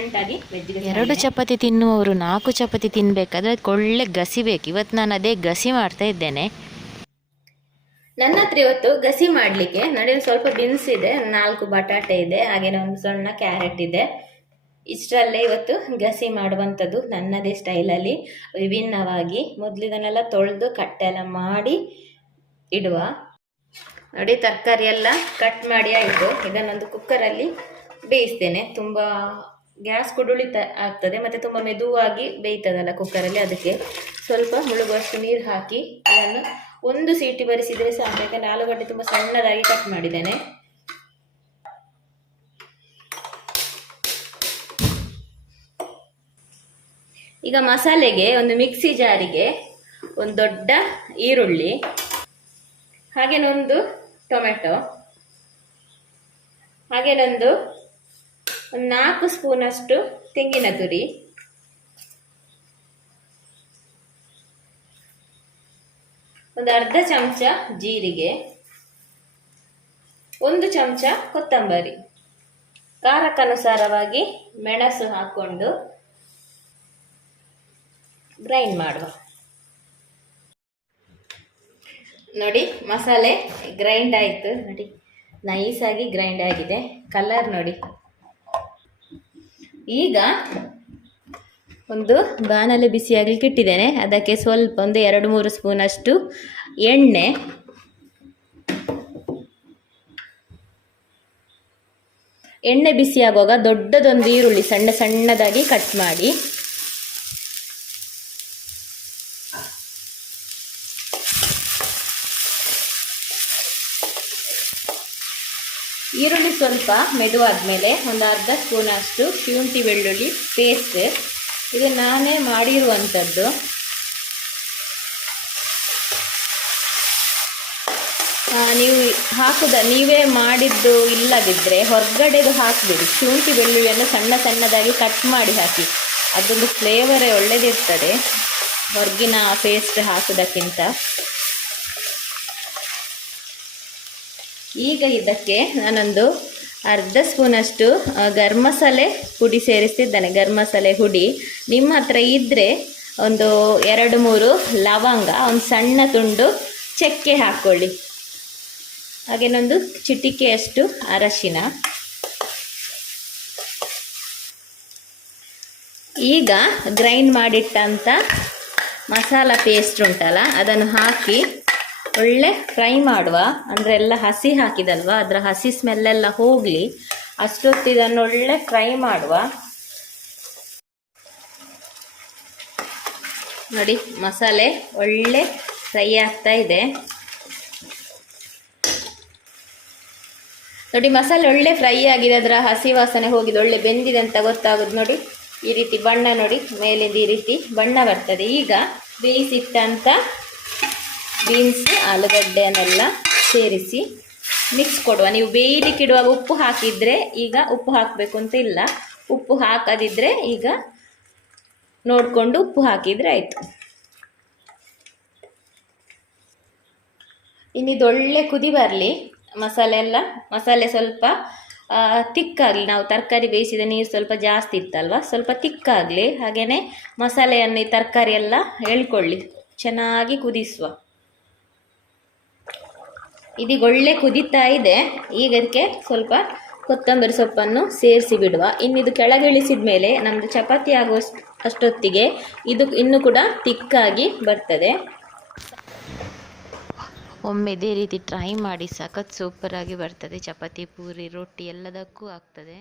ಡಿಫ್ರೆಂಟಾಗಿ ವೆಜ್ ಎರಡು ಚಪಾತಿ ತಿನ್ನುವವರು ನಾಲ್ಕು ಚಪಾತಿ ತಿನ್ನಬೇಕಾದ್ರೆ ಅದಕ್ಕೆ ಒಳ್ಳೆ ಗಸಿ ಬೇಕು. ಇವತ್ತು ನಾನು ಅದೇ ಗಸಿ ಮಾಡ್ತಾ ಇದ್ದೇನೆ. ನನ್ನ ಹತ್ರ ಇವತ್ತು ಗಸಿ ಮಾಡಲಿಕ್ಕೆ ನೋಡಿ ಸ್ವಲ್ಪ ಬಿನ್ಸ್ ಇದೆ ನಾಲ್ಕು ಬಟಾಟೆ ಇದೆ ಹಾಗೆ ಒಂದು ಸಣ್ಣ ಕ್ಯಾರೆಟ್ ಇದೆ. ಇಷ್ಟರಲ್ಲೇ ಇವತ್ತು ಗಸಿ ಮಾಡುವಂಥದ್ದು ನನ್ನದೇ ಸ್ಟೈಲಲ್ಲಿ ವಿಭಿನ್ನವಾಗಿ ಮೊದಲು ಇದನ್ನೆಲ್ಲ ತೊಳೆದು ಕಟ್ಟೆಲ್ಲ ಮಾಡಿ ಇಡುವ. ನೋಡಿ ತರಕಾರಿ ಎಲ್ಲ ಕಟ್ ಮಾಡಿ ಆಯಿತು. ಇದನ್ನೊಂದು ಕುಕ್ಕರಲ್ಲಿ ಬೇಯಿಸ್ತೇನೆ. ತುಂಬ ಗ್ಯಾಸ್ ಕುಡುಳಿತ ಆಗ್ತದೆ, ಮತ್ತು ತುಂಬ ಮೆದುವಾಗಿ ಬೇಯ್ತದಲ್ಲ ಕುಕ್ಕರಲ್ಲಿ ಅದಕ್ಕೆ ಸ್ವಲ್ಪ ಮುಳುಗುವಷ್ಟು ನೀರು ಹಾಕಿ ಅದನ್ನು ಒಂದು ಸೀಟಿ ಬರಿಸಿದರೆ ಸಾಕು. ಯಾಕಂದರೆ ಆಲೂಗಡ್ಡೆ ತುಂಬ ಸಣ್ಣದಾಗಿ ಕಟ್ ಮಾಡಿದ್ದೇನೆ. ಈಗ ಮಸಾಲೆಗೆ ಒಂದು ಮಿಕ್ಸಿ ಜಾರಿಗೆ ಒಂದು ದೊಡ್ಡ ಈರುಳ್ಳಿ, ಹಾಗೇನೊಂದು ಟೊಮೆಟೊ, ಹಾಗೇನೊಂದು ಒಂದು ನಾಲ್ಕು ಸ್ಪೂನಷ್ಟು ತೆಂಗಿನ ತುರಿ. ಒಂದು ಅರ್ಧ ಚಮಚ ಜೀರಿಗೆ. ಒಂದು ಚಮಚ ಕೊತ್ತಂಬರಿ. ಖಾರಕ್ಕನುಸಾರವಾಗಿ ಮೆಣಸು ಹಾಕ್ಕೊಂಡು ಗ್ರೈಂಡ್ ಮಾಡುವ. ನೋಡಿ, ಮಸಾಲೆ ಗ್ರೈಂಡ್ ಆಯಿತು. ನೋಡಿ, ನೈಸಾಗಿ ಗ್ರೈಂಡ್ ಆಗಿದೆ. ಕಲರ್ ನೋಡಿ. ಈಗ ಒಂದು ಬಾಣಲೆ ಬಿಸಿಯಾಗಲಿಕ್ಕೆ ಇಟ್ಟಿದ್ದೇನೆ. ಅದಕ್ಕೆ ಸ್ವಲ್ಪ ಒಂದು ಎರಡು ಮೂರು ಸ್ಪೂನಷ್ಟು ಎಣ್ಣೆ. ಎಣ್ಣೆ ಬಿಸಿಯಾಗುವಾಗ ದೊಡ್ಡದೊಂದು ಈರುಳ್ಳಿ ಸಣ್ಣ ಸಣ್ಣದಾಗಿ ಕಟ್ ಮಾಡಿ. ಈರುಳ್ಳಿ ಸ್ವಲ್ಪ ಮೆದುವಾದ್ಮೇಲೆ ಒಂದು ಅರ್ಧ ಸ್ಪೂನಷ್ಟು ಶುಂಠಿ ಬೆಳ್ಳುಳ್ಳಿ ಪೇಸ್ಟ್ ಇದು ನಾನೇ ಮಾಡಿರುವಂಥದ್ದು. ನೀವು ಹಾಕುದ, ನೀವೇ ಮಾಡಿದ್ದು ಇಲ್ಲದಿದ್ದರೆ ಹೊರಗಡೆದು ಹಾಕಬೇಡಿ. ಶುಂಠಿ ಬೆಳ್ಳುಳ್ಳಿಯನ್ನು ಸಣ್ಣ ಸಣ್ಣದಾಗಿ ಕಟ್ ಮಾಡಿ ಹಾಕಿ. ಅದೊಂದು ಫ್ಲೇವರೇ ಒಳ್ಳೆಯದಿರ್ತದೆ ಹೊರಗಿನ ಪೇಸ್ಟ್ ಹಾಕೋದಕ್ಕಿಂತ. ಈಗ ಇದಕ್ಕೆ ನಾನೊಂದು ಅರ್ಧ ಸ್ಪೂನಷ್ಟು ಗರಂ ಮಸಾಲೆ ಪುಡಿ ಸೇರಿಸ್ತಿದ್ದೇನೆ. ಗರಂ ಮಸಾಲೆ ಹುಡಿ ನಿಮ್ಮ ಹತ್ರ ಇದ್ದರೆ ಒಂದು ಎರಡು ಮೂರು ಲವಂಗ, ಒಂದು ಸಣ್ಣ ತುಂಡು ಚಕ್ಕೆ ಹಾಕ್ಕೊಳ್ಳಿ. ಹಾಗೇನೊಂದು ಚಿಟಿಕೆಯಷ್ಟು ಅರಶಿನ. ಈಗ ಗ್ರೈಂಡ್ ಮಾಡಿಟ್ಟಂಥ ಮಸಾಲ ಪೇಸ್ಟ್ ಉಂಟಲ್ಲ, ಅದನ್ನು ಹಾಕಿ ಒಳ್ಳೆ ಫ್ರೈ ಮಾಡುವ, ಅಂದರೆ ಎಲ್ಲ ಹಸಿ ಹಾಕಿದಲ್ವ, ಅದರ ಹಸಿ ಸ್ಮೆಲ್ಲೆಲ್ಲ ಹೋಗಲಿ ಅಷ್ಟೊತ್ತು ಇದನ್ನು ಒಳ್ಳೆ ಫ್ರೈ ಮಾಡುವ. ನೋಡಿ, ಮಸಾಲೆ ಒಳ್ಳೆ ಫ್ರೈ ಆಗ್ತಾ ಇದೆ. ನೋಡಿ, ಮಸಾಲೆ ಒಳ್ಳೆ ಫ್ರೈ ಆಗಿದೆ, ಅದರ ಹಸಿ ವಾಸನೆ ಹೋಗಿದೆ, ಒಳ್ಳೆ ಬೆಂದಿದೆ ಅಂತ ಗೊತ್ತಾಗೋದು ನೋಡಿ. ಈ ರೀತಿ ಬಣ್ಣ ನೋಡಿ, ಮೇಲಿಂದ ಈ ರೀತಿ ಬಣ್ಣ ಬರ್ತದೆ. ಈಗ ಬೇಯಿಸಿಟ್ಟಂಥ ಬೀನ್ಸ್, ಆಲೂಗಡ್ಡೆಯನ್ನೆಲ್ಲ ಸೇರಿಸಿ ಮಿಕ್ಸ್ ಕೊಡುವ. ನೀವು ಬೇಯಲಿಕ್ಕೆ ಇಡುವಾಗ ಉಪ್ಪು ಹಾಕಿದರೆ ಈಗ ಉಪ್ಪು ಹಾಕಬೇಕು ಅಂತ ಇಲ್ಲ. ಉಪ್ಪು ಹಾಕದಿದ್ದರೆ ಈಗ ನೋಡಿಕೊಂಡು ಉಪ್ಪು ಹಾಕಿದರೆ ಆಯಿತು. ಇನ್ನಿದೊಳ್ಳೆ ಕುದಿ ಬರಲಿ. ಮಸಾಲೆ ಎಲ್ಲ, ಮಸಾಲೆ ಸ್ವಲ್ಪ ತಿಕ್ಕಾಗಲಿ. ನಾವು ತರಕಾರಿ ಬೇಯಿಸಿದ ನೀರು ಸ್ವಲ್ಪ ಜಾಸ್ತಿ ಇತ್ತಲ್ವ? ಸ್ವಲ್ಪ ತಿಕ್ಕಾಗಲಿ. ಹಾಗೆಯೇ ಮಸಾಲೆಯನ್ನು ಈ ತರಕಾರಿ ಎಲ್ಲ ಎಳ್ಕೊಳ್ಳಿ. ಚೆನ್ನಾಗಿ ಕುದಿಸುವ. ಇದೀಗ ಒಳ್ಳೆ ಕುದೀತಾ ಇದೆ. ಈಗ ಅದಕ್ಕೆ ಸ್ವಲ್ಪ ಕೊತ್ತಂಬರಿ ಸೊಪ್ಪನ್ನು ಸೇರಿಸಿ ಬಿಡುವ. ಇನ್ನಿದು ಕೆಳಗಿಳಿಸಿದ ಮೇಲೆ ನಮ್ಮದು ಚಪಾತಿ ಆಗುವಷ್ಟು ಅಷ್ಟೊತ್ತಿಗೆ ಇದು ಇನ್ನೂ ಕೂಡ ತಿಕ್ಕಾಗಿ ಬರ್ತದೆ. ಒಮ್ಮೆ ಇದೇ ರೀತಿ ಟ್ರೈ ಮಾಡಿ ಸಖತ್ ಸೂಪರಾಗಿ ಬರ್ತದೆ. ಚಪಾತಿ, ಪೂರಿ, ರೊಟ್ಟಿ ಎಲ್ಲದಕ್ಕೂ ಆಗ್ತದೆ.